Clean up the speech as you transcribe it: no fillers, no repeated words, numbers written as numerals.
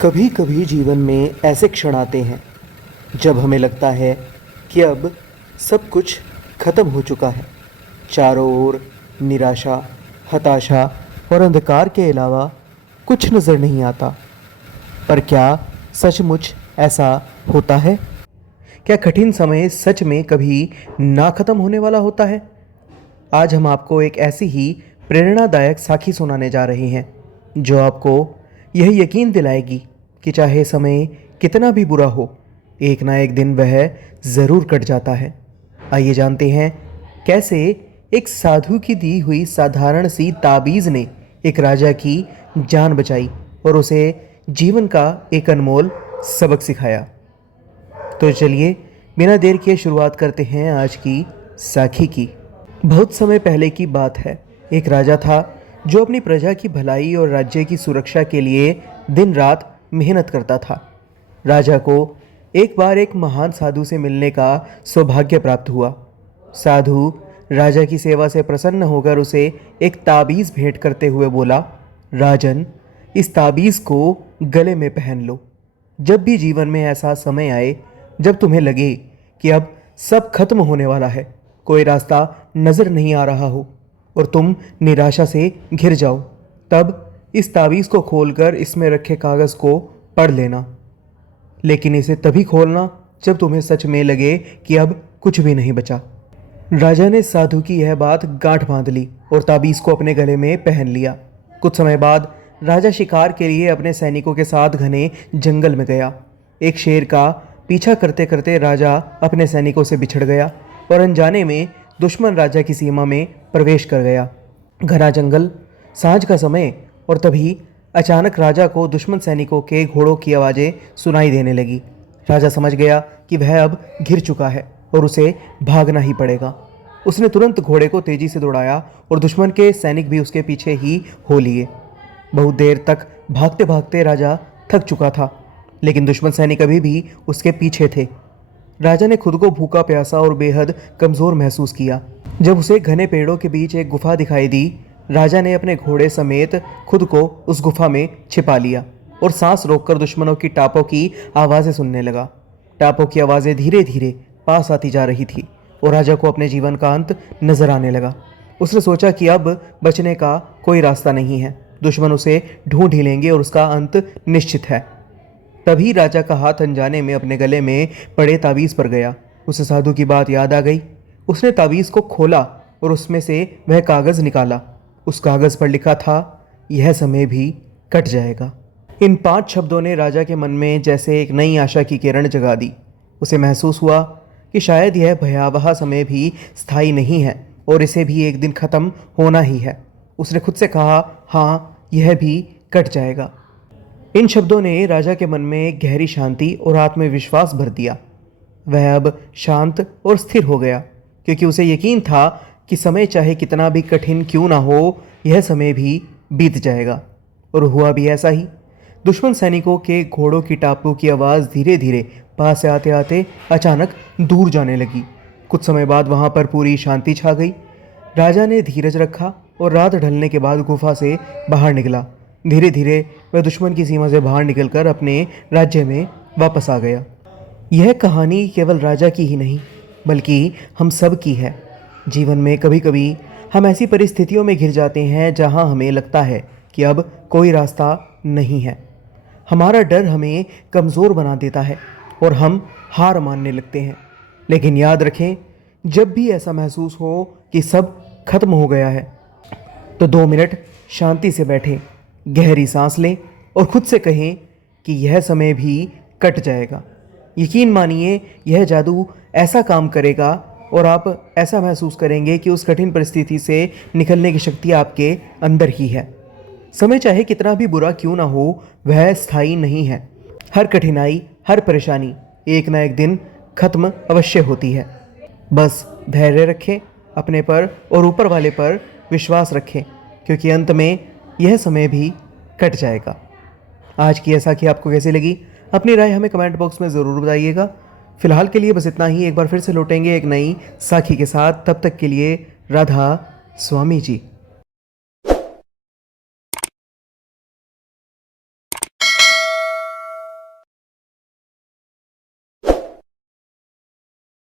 कभी कभी जीवन में ऐसे क्षण आते हैं जब हमें लगता है कि अब सब कुछ खत्म हो चुका है। चारों ओर निराशा, हताशा और अंधकार के अलावा कुछ नज़र नहीं आता। पर क्या सचमुच ऐसा होता है? क्या कठिन समय सच में कभी ना खत्म होने वाला होता है? आज हम आपको एक ऐसी ही प्रेरणादायक साखी सुनाने जा रहे हैं जो आपको यह यकीन दिलाएगी कि चाहे समय कितना भी बुरा हो, एक ना एक दिन वह ज़रूर कट जाता है। आइए जानते हैं कैसे एक साधु की दी हुई साधारण सी ताबीज़ ने एक राजा की जान बचाई और उसे जीवन का एक अनमोल सबक सिखाया। तो चलिए बिना देर किए शुरुआत करते हैं आज की साखी की। बहुत समय पहले की बात है। एक राजा था जो अपनी प्रजा की भलाई और राज्य की सुरक्षा के लिए दिन रात मेहनत करता था। राजा को एक बार एक महान साधु से मिलने का सौभाग्य प्राप्त हुआ। साधु राजा की सेवा से प्रसन्न होकर उसे एक ताबीज़ भेंट करते हुए बोला, राजन, इस ताबीज़ को गले में पहन लो। जब भी जीवन में ऐसा समय आए जब तुम्हें लगे कि अब सब खत्म होने वाला है, कोई रास्ता नज़र नहीं आ रहा हो और तुम निराशा से घिर जाओ, तब इस ताबीज़ को खोलकर इसमें रखे कागज़ को पढ़ लेना। लेकिन इसे तभी खोलना जब तुम्हें सच में लगे कि अब कुछ भी नहीं बचा। राजा ने साधु की यह बात गांठ बांध ली और ताबीज़ को अपने गले में पहन लिया। कुछ समय बाद राजा शिकार के लिए अपने सैनिकों के साथ घने जंगल में गया। एक शेर का पीछा करते करते राजा अपने सैनिकों से बिछड़ गया और अनजाने में दुश्मन राजा की सीमा में प्रवेश कर गया। घना जंगल, सांझ का समय, और तभी अचानक राजा को दुश्मन सैनिकों के घोड़ों की आवाज़ें सुनाई देने लगी। राजा समझ गया कि वह अब घिर चुका है और उसे भागना ही पड़ेगा। उसने तुरंत घोड़े को तेजी से दौड़ाया और दुश्मन के सैनिक भी उसके पीछे ही हो लिए। बहुत देर तक भागते भागते राजा थक चुका था, लेकिन दुश्मन सैनिक अभी भी उसके पीछे थे। राजा ने खुद को भूखा, प्यासा और बेहद कमज़ोर महसूस किया। जब उसे घने पेड़ों के बीच एक गुफा दिखाई दी, राजा ने अपने घोड़े समेत खुद को उस गुफा में छिपा लिया और सांस रोककर दुश्मनों की टापों की आवाज़ें सुनने लगा। टापों की आवाज़ें धीरे धीरे पास आती जा रही थी और राजा को अपने जीवन का अंत नजर आने लगा। उसने सोचा कि अब बचने का कोई रास्ता नहीं है, दुश्मन उसे ढूंढ ही लेंगे और उसका अंत निश्चित है। तभी राजा का हाथ अनजाने में अपने गले में पड़े ताबीज़ पर गया। उसे साधु की बात याद आ गई। उसने ताबीज़ को खोला और उसमें से वह कागज़ निकाला। उस कागज़ पर लिखा था, यह समय भी कट जाएगा। इन 5 शब्दों ने राजा के मन में जैसे एक नई आशा की किरण जगा दी। उसे महसूस हुआ कि शायद यह भयावह समय भी स्थायी नहीं है और इसे भी एक दिन ख़त्म होना ही है। उसने खुद से कहा, हाँ, यह भी कट जाएगा। इन शब्दों ने राजा के मन में गहरी शांति और आत्मविश्वास भर दिया। वह अब शांत और स्थिर हो गया, क्योंकि उसे यकीन था कि समय चाहे कितना भी कठिन क्यों ना हो, यह समय भी बीत जाएगा। और हुआ भी ऐसा ही। दुश्मन सैनिकों के घोड़ों की टापों की आवाज़ धीरे धीरे पास से आते आते अचानक दूर जाने लगी। कुछ समय बाद वहाँ पर पूरी शांति छा गई। राजा ने धीरज रखा और रात ढलने के बाद गुफा से बाहर निकला। धीरे धीरे वह दुश्मन की सीमा से बाहर निकलकर अपने राज्य में वापस आ गया। यह कहानी केवल राजा की ही नहीं, बल्कि हम सब की है। जीवन में कभी कभी हम ऐसी परिस्थितियों में घिर जाते हैं जहां हमें लगता है कि अब कोई रास्ता नहीं है। हमारा डर हमें कमज़ोर बना देता है और हम हार मानने लगते हैं। लेकिन याद रखें, जब भी ऐसा महसूस हो कि सब खत्म हो गया है, तो 2 मिनट शांति से बैठें, गहरी सांस लें और खुद से कहें कि यह समय भी कट जाएगा। यकीन मानिए, यह जादू ऐसा काम करेगा और आप ऐसा महसूस करेंगे कि उस कठिन परिस्थिति से निकलने की शक्ति आपके अंदर ही है। समय चाहे कितना भी बुरा क्यों ना हो, वह स्थायी नहीं है। हर कठिनाई, हर परेशानी एक ना एक दिन खत्म अवश्य होती है। बस धैर्य रखें, अपने पर और ऊपर वाले पर विश्वास रखें, क्योंकि अंत में यह समय भी कट जाएगा। आज की ऐसा कि आपको कैसी लगी, अपनी राय हमें कमेंट बॉक्स में ज़रूर बताइएगा। फिलहाल के लिए बस इतना ही। एक बार फिर से लौटेंगे एक नई साखी के साथ। तब तक के लिए राधा स्वामी जी।